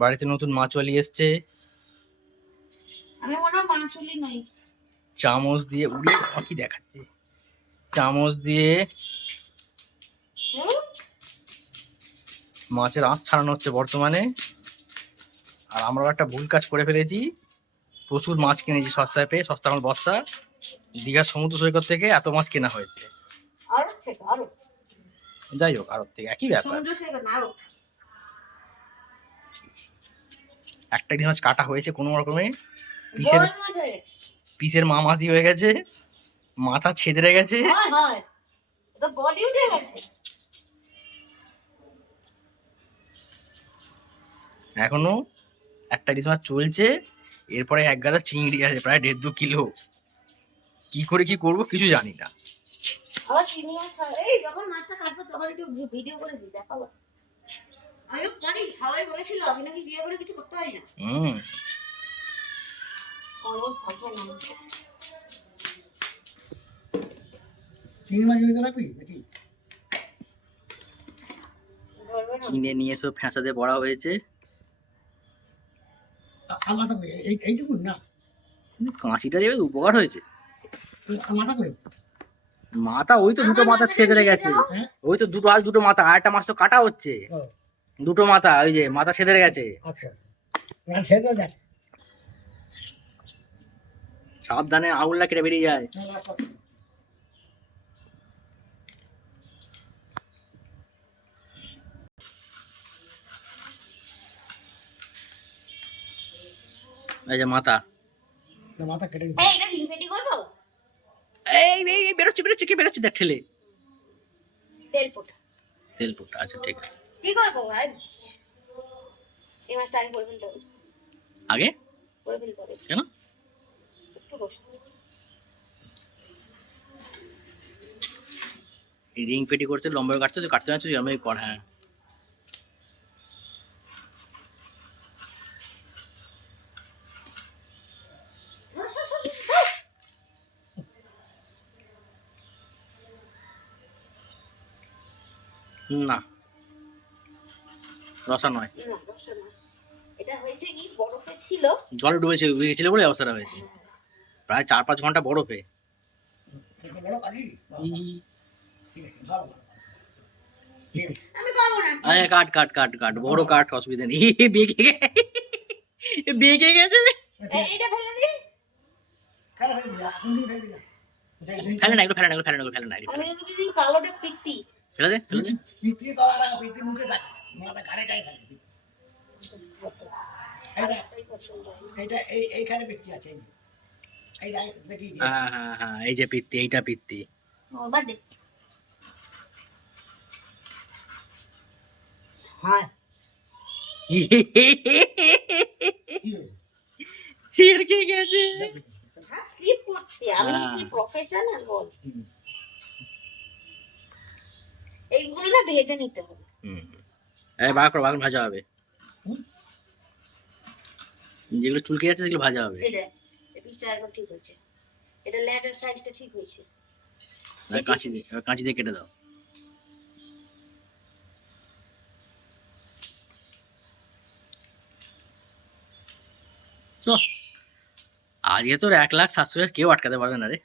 বাড়িতে নতুন মাছওয়ালি এসছে। আমি মনে হয় মাছওয়ালি নই। চামচ দিয়ে উড়ে কি দেখাচ্ছে, চামচ দিয়ে মাছের আঁশ ছাড়ানো হচ্ছে বর্তমানে। আর আমরাও একটা ভুল কাজ করে ফেলেছি, প্রচুর মাছ কিনেছি সস্তায় পেয়ে, সস্তা আমার বস্তা। দীঘার সমুদ্র সৈকত থেকে এত মাছ কেনা হয়েছে। যাই হোক, আরো থেকে একই ব্যাপার। একটা ইলিশ মাছ কাটা হয়েছে কোনো রকমে, পিসের মামাসি হয়ে গেছে, মাথা ছেদরে গেছে। এখনো একটা ইলিশ মাছ চলছে, এরপরে এক গাদা চিংড়ি আছে প্রায় 1.5-2 কিলো। কি করে কি করবো কিছু জানি না। আবার চিংড়ি মাছ এই যখন মাছটা কাটবো তখন একটু ভিডিও করে দিই, দেখাবো। আমিও পারি, সবাই বলেছিল আমি নাকি বিয়ে করে কিছু করতে পারি না। কিনে নিয়ে এসব ফ্যাঁসাতে বড়া হয়েছে। কাঁচিটা দেবে উপকার হয়েছে। মাথা ওই তো দুটো মাথা ছেদরে গেছে, ওই তো দুটো আজ দুটো মাথা, আর একটা মাছ তো কাটা হচ্ছে। দুটো মাথা ওই যে মাথা ছেদরে গেছে। সাবধানে আঙুলটা কেটে বেরিয়ে যায়। এই যে মাথা কেটে এটা ডিম পেটি করবো। এই বেরোচ্ছে বেরোচ্ছে, কি বেরোচ্ছে দেখ ঠেলে। তেল পোটা, আচ্ছা ঠিক আছে। কি করবো ভাই, এই মাছটা আমি করে ফেলতে হবে আগে। করে ফেলতে হবে কেন? একটু বসো। এই রিং পেটি করতে লম্বা কাটতে তো কাটতে পারছো, আমি কর। হ্যাঁ না, রসা নয়। এটা হয়েছে কি বরফে ছিল, জলে ডুবেছে, গেছিল বলে অবস্থাটা হয়েছে। প্রায় 4-5 ঘন্টা বরফে। আমি করবো না। কাট কাট কাট কাট, বড় কাট, অসুবিধা নেই। বেঁকে গেছে। এটা ফেলে দিই। ফেলে না, এগুলো ফেলে না, এগুলো ফেলে না, ফেলে না। আমি যদি দিই কালোটা পিত্তি। ফেলে দে, ফেলে দে। পিত্তি তো আর পিত্তির মুখে থাকে, মাথা ঘাড়ে গায়ে থাকে। এইটা এইখানে পিত্তি আছে, এই দেখি। হ্যাঁ হ্যাঁ হ্যাঁ, এই যে পিত্তি, এইটা পিত্তি। বাদ দে। হ্যাঁ ছিড়কে গেছে। হাত স্লিপ করছে, আমি কি প্রফেশনাল বল। এইগুলো না ভেজে নিতে হবে। এই বার করো, ভাজা হবে। যেগুলো চুলকে যাচ্ছে সেগুলো ভাজা হবে। এই দেখ, এই পিসটা একদম ঠিক হয়েছে। এটা লেজার সাইজটা ঠিক হয়েছে। কাঁচি দিয়ে কেটে দাও। আজকে তোর 1,07,000 কেউ আটকাতে পারবে না রে।